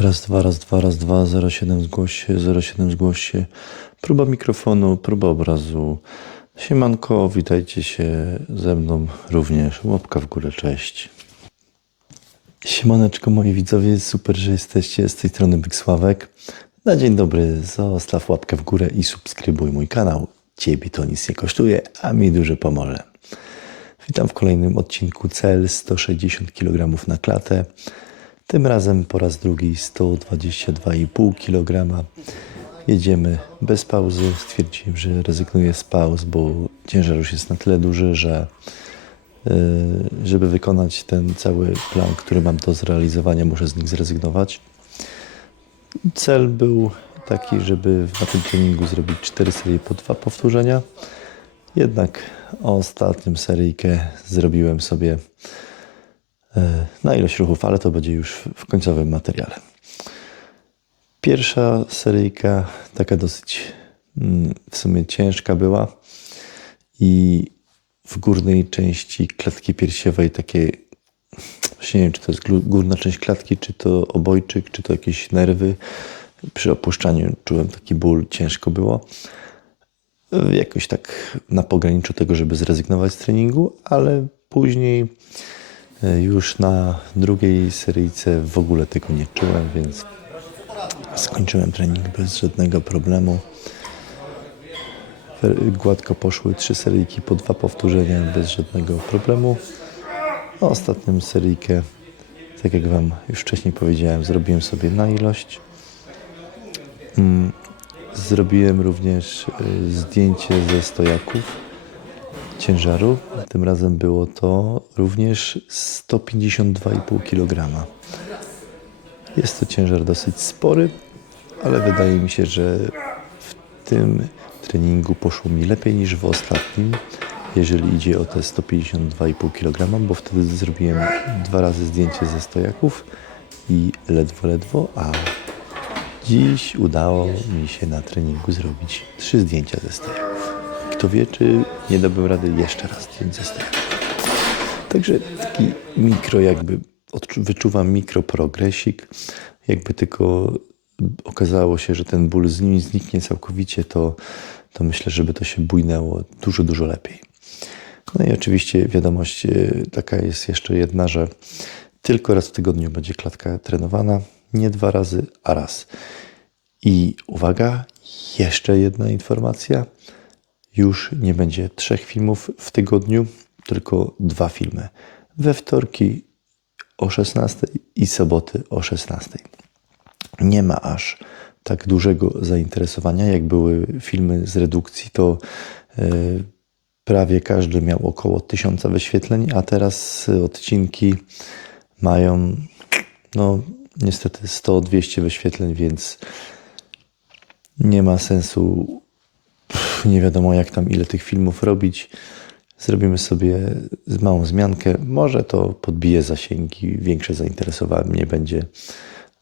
Raz, dwa, raz, dwa, raz, dwa, 07 zgłoś się, 07 zgłoś się. Próba mikrofonu, próba obrazu. Siemanko, witajcie się ze mną również. Łapka w górę, cześć. Siemaneczko moi widzowie, super, że jesteście. Z tej strony Byk Sławek. Na dzień dobry, zostaw łapkę w górę i subskrybuj mój kanał. Ciebie to nic nie kosztuje, a mi dużo pomoże. Witam w kolejnym odcinku cel 160 kg na klatę. Tym razem po raz drugi 122,5 kg. Jedziemy bez pauzy. Stwierdziłem, że rezygnuję z pauz, bo ciężar już jest na tyle duży, że yy, żeby wykonać ten cały plan, który mam do zrealizowania, muszę z nich zrezygnować. Cel był taki, żeby na tym treningu zrobić 4 serie po dwa powtórzenia. Jednak ostatnią seryjkę zrobiłem sobie e, na ilość ruchów, ale to będzie już w końcowym materiale. Pierwsza seryjka taka dosyć mm, w sumie ciężka była i w górnej części klatki piersiowej takie właśnie nie wiem, czy to jest górna część klatki, czy to obojczyk, czy to jakieś nerwy. Przy opuszczaniu czułem taki ból, ciężko było. Jakoś tak na pograniczu tego, żeby zrezygnować z treningu, ale później e, już na drugiej seryjce w ogóle tego nie czułem, więc skończyłem trening bez żadnego problemu. Gładko poszły trzy seryjki po dwa powtórzenia bez żadnego problemu. Ostatnią seryjkę, tak jak Wam już wcześniej powiedziałem, zrobiłem sobie na ilość. Mm, Zrobiłem również y, zdjęcie ze stojaków ciężaru. Tym razem było to również 152,5 kg. Jest to ciężar dosyć spory, ale wydaje mi się, że w tym treningu poszło mi lepiej niż w ostatnim, jeżeli idzie o te 152,5 kg, bo wtedy zrobiłem dwa razy zdjęcie ze stojaków i ledwo, ledwo, a dziś udało mi się na treningu zrobić trzy zdjęcia ze stojaków. Kto wie, czy nie dałbym rady jeszcze raz zdjąć ze stojaków. Także taki mikro jakby, wyczuwam mikroprogresik. Jakby tylko okazało się, że ten ból z nim zniknie całkowicie, to, to myślę, żeby to się bujnęło dużo, dużo lepiej. No i oczywiście wiadomość e, taka jest jeszcze jedna, że tylko raz w tygodniu będzie klatka trenowana, nie dwa razy, a raz. I uwaga, jeszcze jedna informacja. Już nie będzie trzech filmów w tygodniu, tylko dwa filmy. We wtorki o 16 i soboty o 16. Nie ma aż tak dużego zainteresowania, jak były filmy z redukcji, to e, prawie każdy miał około 1000 wyświetleń, a teraz odcinki mają no niestety 100-200 wyświetleń, więc nie ma sensu nie wiadomo jak tam ile tych filmów robić. Zrobimy sobie małą zmiankę. Może to podbije zasięgi, większe zainteresowanie będzie.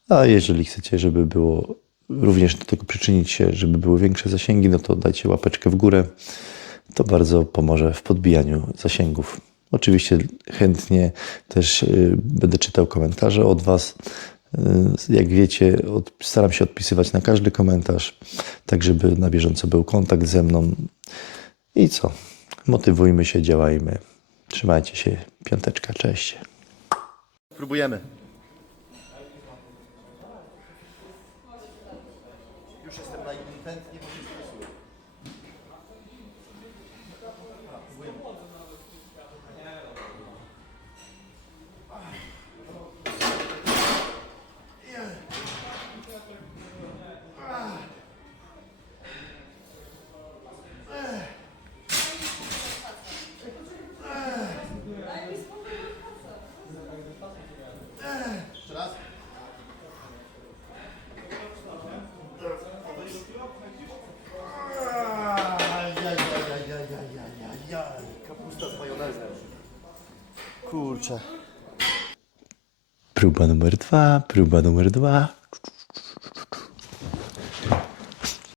A jeżeli chcecie, żeby było również do tego przyczynić się, żeby były większe zasięgi, no to dajcie łapeczkę w górę. To bardzo pomoże w podbijaniu zasięgów. Oczywiście chętnie też y, będę czytał komentarze od Was. Y, Jak wiecie, od, staram się odpisywać na każdy komentarz, tak żeby na bieżąco był kontakt ze mną. I co? Motywujmy się, działajmy. Trzymajcie się. Piąteczka, cześć. Próbujemy. Już jestem na intentnie, bo się stresuję. Kurczę. Próba numer dwa, próba numer dwa.